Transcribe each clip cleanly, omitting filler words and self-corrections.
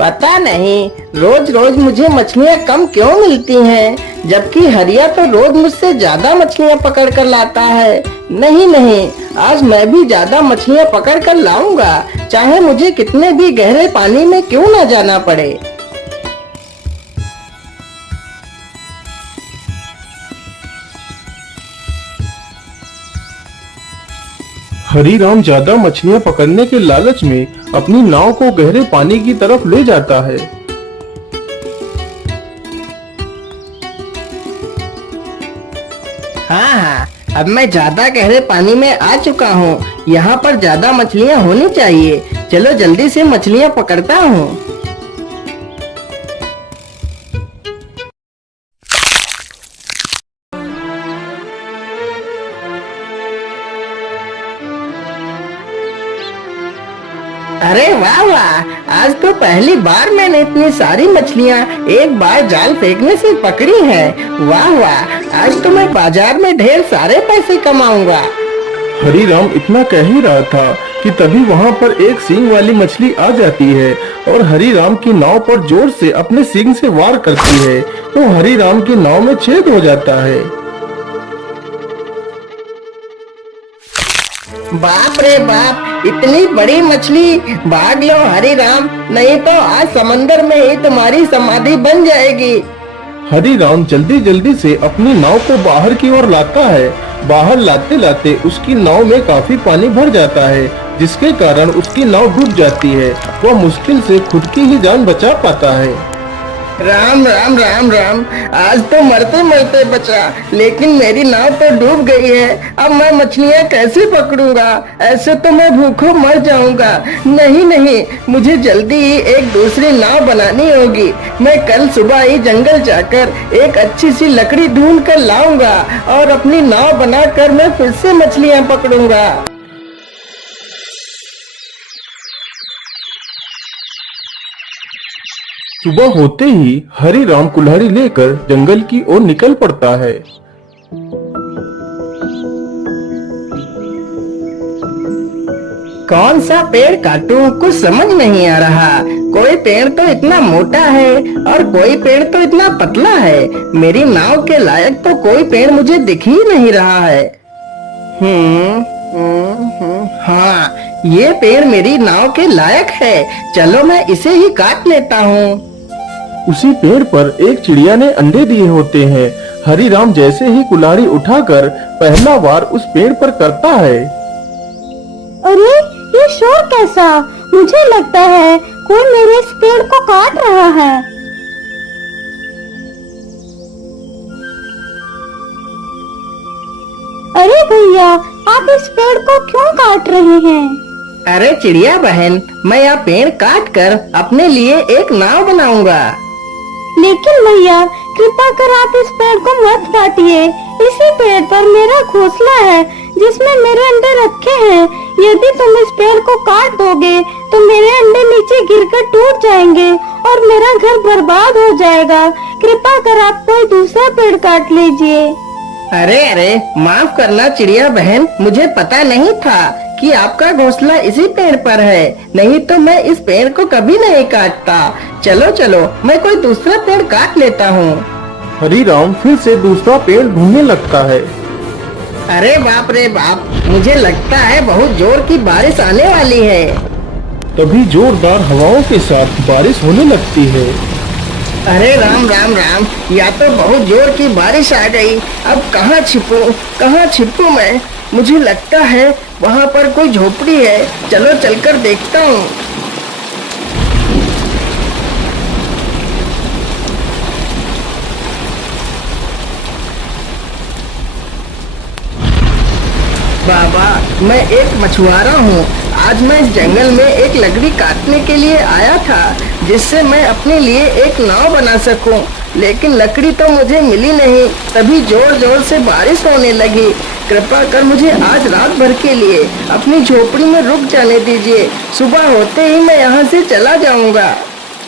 पता नहीं रोज रोज मुझे मछलियाँ कम क्यों मिलती हैं, जबकि हरिया तो रोज मुझसे ज्यादा मछलियाँ पकड़ कर लाता है। नहीं नहीं, आज मैं भी ज्यादा मछलियाँ पकड़ कर लाऊंगा, चाहे मुझे कितने भी गहरे पानी में क्यों ना जाना पड़े। हरीराम ज्यादा मछलियां पकड़ने के लालच में अपनी नाव को गहरे पानी की तरफ ले जाता है। हाँ हाँ, अब मैं ज्यादा गहरे पानी में आ चुका हूँ। यहाँ पर ज्यादा मछलियाँ होनी चाहिए। चलो जल्दी से मछलियाँ पकड़ता हूँ। अरे वाह वाह, आज तो पहली बार मैंने इतनी सारी मछलियाँ एक बार जाल फेंकने से पकड़ी हैं। वाह वाह, आज तो मैं बाजार में ढेर सारे पैसे कमाऊंगा। हरीराम इतना कह ही रहा था कि तभी वहां पर एक सींग वाली मछली आ जाती है और हरीराम की नाव पर जोर से अपने सींग से वार करती है, तो हरीराम की नाव में छेद हो जाता है। बाप रे बाप, इतनी बड़ी मछली! भाग लो हरीराम, नहीं तो आज समंदर में ही तुम्हारी समाधि बन जाएगी। हरीराम जल्दी जल्दी से अपनी नाव को बाहर की ओर लाता है। बाहर लाते लाते उसकी नाव में काफी पानी भर जाता है, जिसके कारण उसकी नाव डूब जाती है। वह मुश्किल से खुद की ही जान बचा पाता है। राम राम राम राम, आज तो मरते मरते बचा, लेकिन मेरी नाव तो डूब गई है। अब मैं मछलियाँ कैसे पकड़ूंगा? ऐसे तो मैं भूखों मर जाऊंगा। नहीं नहीं, मुझे जल्दी ही एक दूसरी नाव बनानी होगी। मैं कल सुबह ही जंगल जाकर एक अच्छी सी लकड़ी ढूंढ कर लाऊंगा और अपनी नाव बनाकर मैं फिर से मछलियाँ पकड़ूंगा। सुबह होते ही हरीराम कुल्हाड़ी लेकर जंगल की ओर निकल पड़ता है। कौन सा पेड़ काटूं, कुछ समझ नहीं आ रहा। कोई पेड़ तो इतना मोटा है और कोई पेड़ तो इतना पतला है। मेरी नाव के लायक तो कोई पेड़ मुझे दिख ही नहीं रहा है। हाँ, ये पेड़ मेरी नाव के लायक है। चलो मैं इसे ही काट लेता हूँ। उसी पेड़ पर एक चिड़िया ने अंडे दिए होते हैं। हरीराम जैसे ही कुल्हाड़ी उठाकर पहला वार उस पेड़ पर करता है। अरे ये शोर कैसा? मुझे लगता है कोई मेरे इस पेड़ को काट रहा है। अरे भैया, आप इस पेड़ को क्यों काट रहे हैं? अरे चिड़िया बहन, मैं यह पेड़ काट कर अपने लिए एक नाव बनाऊंगा। लेकिन भैया, कृपा कर आप इस पेड़ को मत काटिए। इसी पेड़ पर मेरा घोंसला है जिसमें मेरे अंडे रखे हैं। यदि तुम इस पेड़ को काट दोगे तो मेरे अंडे नीचे गिरकर टूट जाएंगे और मेरा घर बर्बाद हो जाएगा। कृपा कर आप कोई दूसरा पेड़ काट लीजिए। अरे अरे, माफ करना चिड़िया बहन, मुझे पता नहीं था कि आपका घोंसला इसी पेड़ पर है। नहीं तो मैं इस पेड़ को कभी नहीं काटता। चलो चलो, मैं कोई दूसरा पेड़ काट लेता हूँ। हरीराम फिर से दूसरा पेड़ ढूंढने लगता है। अरे बाप रे बाप, मुझे लगता है बहुत जोर की बारिश आने वाली है। तभी जोरदार हवाओं के साथ बारिश होने लगती है। अरे राम राम राम, या तो बहुत जोर की बारिश आ गई। अब कहाँ छिपूं मैं? मुझे लगता है वहाँ पर कोई झोपड़ी है। चलो चलकर देखता हूँ। बाबा, मैं एक मछुआरा हूँ। आज मैं इस जंगल में एक लकड़ी काटने के लिए आया था, जिससे मैं अपने लिए एक नाव बना सकूं। लेकिन लकड़ी तो मुझे मिली नहीं। तभी जोर जोर से बारिश होने लगी। कृपा कर मुझे आज रात भर के लिए अपनी झोपड़ी में रुक जाने दीजिए। सुबह होते ही मैं यहाँ से चला जाऊंगा।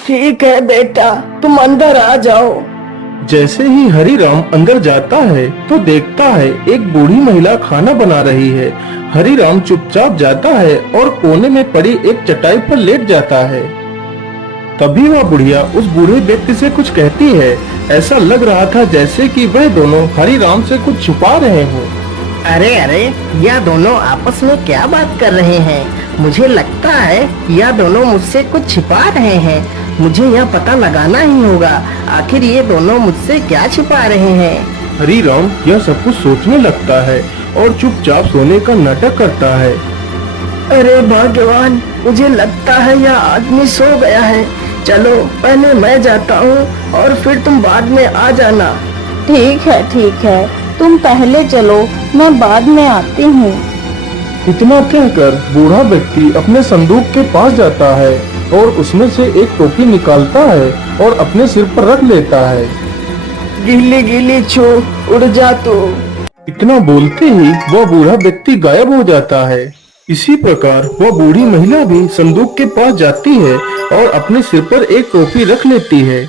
ठीक है बेटा, तुम अंदर आ जाओ। जैसे ही हरीराम अंदर जाता है तो देखता है एक बूढ़ी महिला खाना बना रही है। हरीराम चुपचाप जाता है और कोने में पड़ी एक चटाई पर लेट जाता है। तभी वह बुढ़िया उस बूढ़े व्यक्ति से कुछ कहती है। ऐसा लग रहा था जैसे कि वह दोनों हरि राम से कुछ छुपा रहे हों। अरे अरे, यह दोनों आपस में क्या बात कर रहे हैं? मुझे लगता है यह दोनों मुझसे कुछ छिपा रहे हैं। मुझे यह पता लगाना ही होगा, आखिर ये दोनों मुझसे क्या छिपा रहे हैं। हरि राम यह सब कुछ सोचने लगता है और चुपचाप सोने का नाटक करता है। अरे भगवान, मुझे लगता है यह आदमी सो गया है। चलो पहले मैं जाता हूँ और फिर तुम बाद में आ जाना। ठीक है, तुम पहले चलो, मैं बाद में आती हूँ। इतना कहकर बूढ़ा व्यक्ति अपने संदूक के पास जाता है और उसमें से एक टोपी निकालता है और अपने सिर पर रख लेता है। गीली गीली छू उड़ जा तू। इतना बोलते ही वह बूढ़ा व्यक्ति गायब हो जाता है। इसी प्रकार वह बूढ़ी महिला भी संदूक के पास जाती है और अपने सिर पर एक टोपी रख लेती है।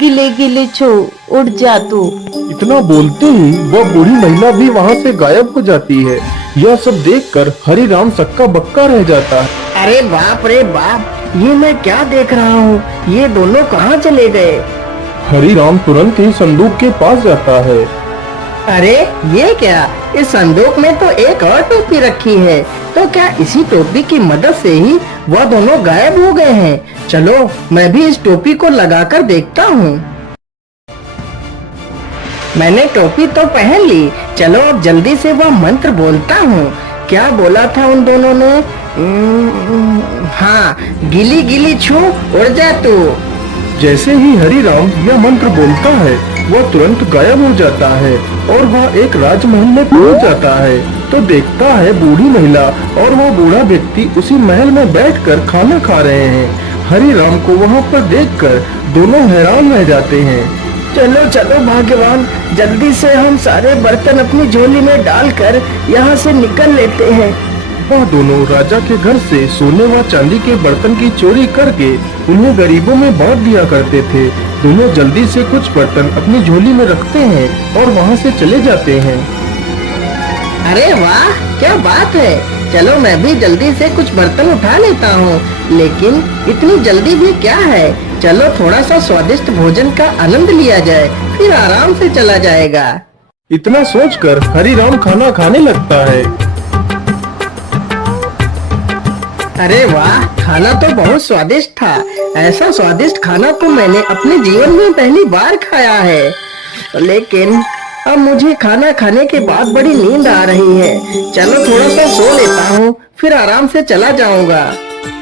गिले गिले छू उड़ जा तू। इतना बोलते ही वह बूढ़ी महिला भी वहाँ से गायब हो जाती है। यह सब देखकर हरि राम सक्का बक्का रह जाता है। अरे बाप रे बाप, ये मैं क्या देख रहा हूँ? ये दोनों कहाँ चले गए? हरि राम तुरंत ही संदूक के पास जाता है। अरे ये क्या? इस संदूक में तो एक और टोपी रखी है। तो क्या इसी टोपी की मदद से ही वह दोनों गायब हो गए हैं? चलो मैं भी इस टोपी को लगाकर देखता हूँ। मैंने टोपी तो पहन ली। चलो अब जल्दी से वह मंत्र बोलता हूँ। क्या बोला था उन दोनों ने? हाँ, गिली गिली छू उड़ जा तू। जैसे ही हरि राम यह मंत्र बोलता है वह तुरंत गायब हो जाता है और वह एक राजमहल में पहुंच जाता है। तो देखता है बूढ़ी महिला और वह बूढ़ा व्यक्ति उसी महल में बैठकर खाना खा रहे हैं। हरि राम को वहां पर देखकर दोनों हैरान रह जाते हैं। चलो चलो भाग्यवान, जल्दी से हम सारे बर्तन अपनी झोली में डालकर यहाँ से निकल लेते हैं। वह दोनों राजा के घर से सोने व चांदी के बर्तन की चोरी करके उन्हें गरीबों में बांट दिया करते थे। दोनों जल्दी से कुछ बर्तन अपनी झोली में रखते हैं और वहाँ से चले जाते हैं। अरे वाह, क्या बात है! चलो मैं भी जल्दी से कुछ बर्तन उठा लेता हूँ। लेकिन इतनी जल्दी भी क्या है? चलो थोड़ा सा स्वादिष्ट भोजन का आनंद लिया जाए, फिर आराम से चला जाएगा। इतना सोचकर हरि राम खाना खाने लगता है। अरे वाह, खाना तो बहुत स्वादिष्ट था। ऐसा स्वादिष्ट खाना तो मैंने अपने जीवन में पहली बार खाया है। लेकिन अब मुझे खाना खाने के बाद बड़ी नींद आ रही है। चलो थोड़ा सा सो लेता हूँ, फिर आराम से चला जाऊंगा।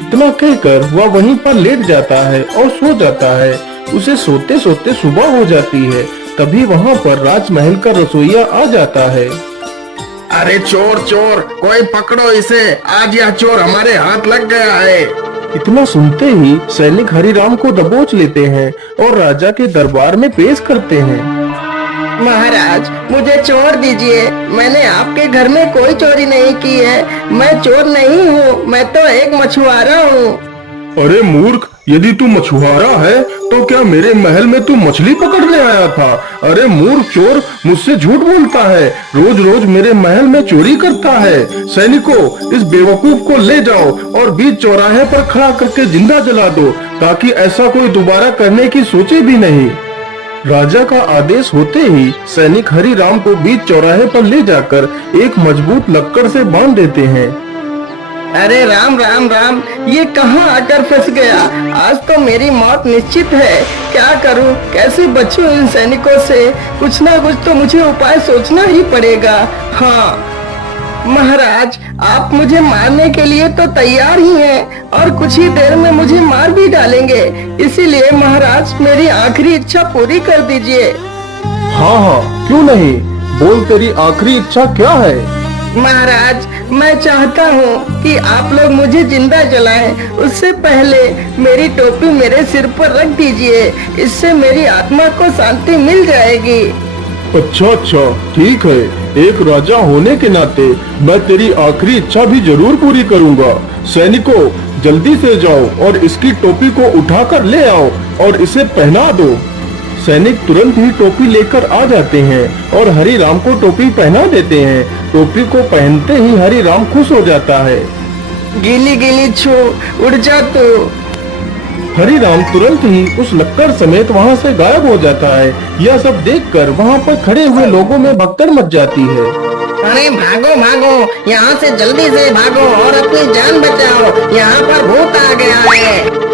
इतना कहकर वह वहीं पर लेट जाता है और सो जाता है। उसे सोते सोते सुबह हो जाती है। तभी वहाँ पर राजमहल का रसोइया आ जाता है। अरे चोर चोर, कोई पकड़ो इसे, आज यह चोर हमारे हाथ लग गया है। इतना सुनते ही सैनिक हरि राम को दबोच लेते हैं और राजा के दरबार में पेश करते हैं। महाराज, मुझे छोड़ दीजिए। मैंने आपके घर में कोई चोरी नहीं की है। मैं चोर नहीं हूँ, मैं तो एक मछुआरा हूँ। अरे मूर्ख, यदि तू मछुआरा है तो क्या मेरे महल में तू मछली पकड़ने आया था? अरे मूर्ख चोर, मुझसे झूठ बोलता है, रोज रोज मेरे महल में चोरी करता है। सैनिकों, इस बेवकूफ को ले जाओ और बीच चौराहे पर खड़ा करके जिंदा जला दो, ताकि ऐसा कोई दोबारा करने की सोचे भी नहीं। राजा का आदेश होते ही सैनिक हरि राम को बीच चौराहे पर ले जाकर एक मजबूत लक्कड़ से बांध देते हैं। अरे राम राम राम, ये कहाँ आकर फंस गया? आज तो मेरी मौत निश्चित है। क्या करूं, कैसे बचूं इन सैनिकों से? कुछ ना कुछ तो मुझे उपाय सोचना ही पड़ेगा। हाँ महाराज, आप मुझे मारने के लिए तो तैयार ही हैं और कुछ ही देर में मुझे मार भी डालेंगे। इसीलिए महाराज, मेरी आखिरी इच्छा पूरी कर दीजिए। हाँ हाँ, क्यों नहीं, बोल तेरी आखिरी इच्छा क्या है? महाराज, मैं चाहता हूँ कि आप लोग मुझे जिंदा जलाएं। उससे पहले मेरी टोपी मेरे सिर पर रख दीजिए, इससे मेरी आत्मा को शांति मिल जाएगी। अच्छा ठीक है, एक राजा होने के नाते मैं तेरी आखिरी इच्छा भी जरूर पूरी करूंगा। सैनिकों, जल्दी से जाओ और इसकी टोपी को उठाकर ले आओ और इसे पहना दो। सैनिक तुरंत ही टोपी लेकर आ जाते हैं और हरि राम को टोपी पहना देते हैं। टोपी को पहनते ही हरि राम खुश हो जाता है। गीली गीली छू उड़ जा तू। हरिराम तुरंत ही उस लक्कड़ समेत वहाँ से गायब हो जाता है। यह सब देखकर वहाँ पर खड़े हुए लोगों में भगदड़ मच जाती है। अरे भागो भागो, यहाँ से जल्दी से भागो और अपनी जान बचाओ, यहाँ पर भूत आ गया है।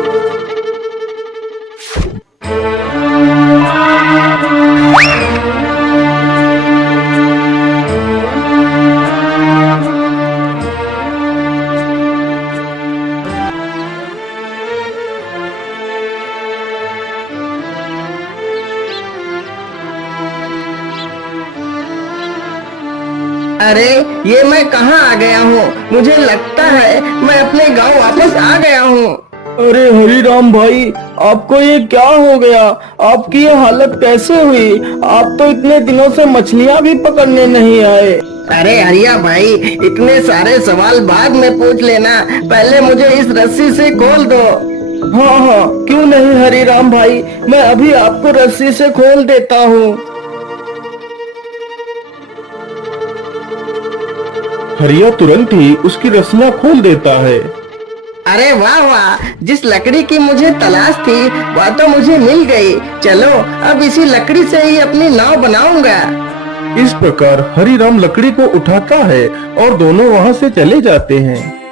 अरे ये मैं कहाँ आ गया हूँ? मुझे लगता है मैं अपने गांव वापस आ गया हूँ। अरे हरिराम भाई, आपको ये क्या हो गया? आपकी ये हालत कैसे हुई? आप तो इतने दिनों से मछलियाँ भी पकड़ने नहीं आए। अरे हरिया भाई, इतने सारे सवाल बाद में पूछ लेना, पहले मुझे इस रस्सी से खोल दो। हाँ हाँ, क्यों नहीं हरिराम भाई, मैं अभी आपको रस्सी से खोल देता हूँ। हरिया तुरंत ही उसकी रस्सियाँ खोल देता है। अरे वाह वाह, जिस लकड़ी की मुझे तलाश थी वह तो मुझे मिल गई। चलो अब इसी लकड़ी से ही अपनी नाव बनाऊंगा। इस प्रकार हरिराम लकड़ी को उठाता है और दोनों वहाँ से चले जाते हैं।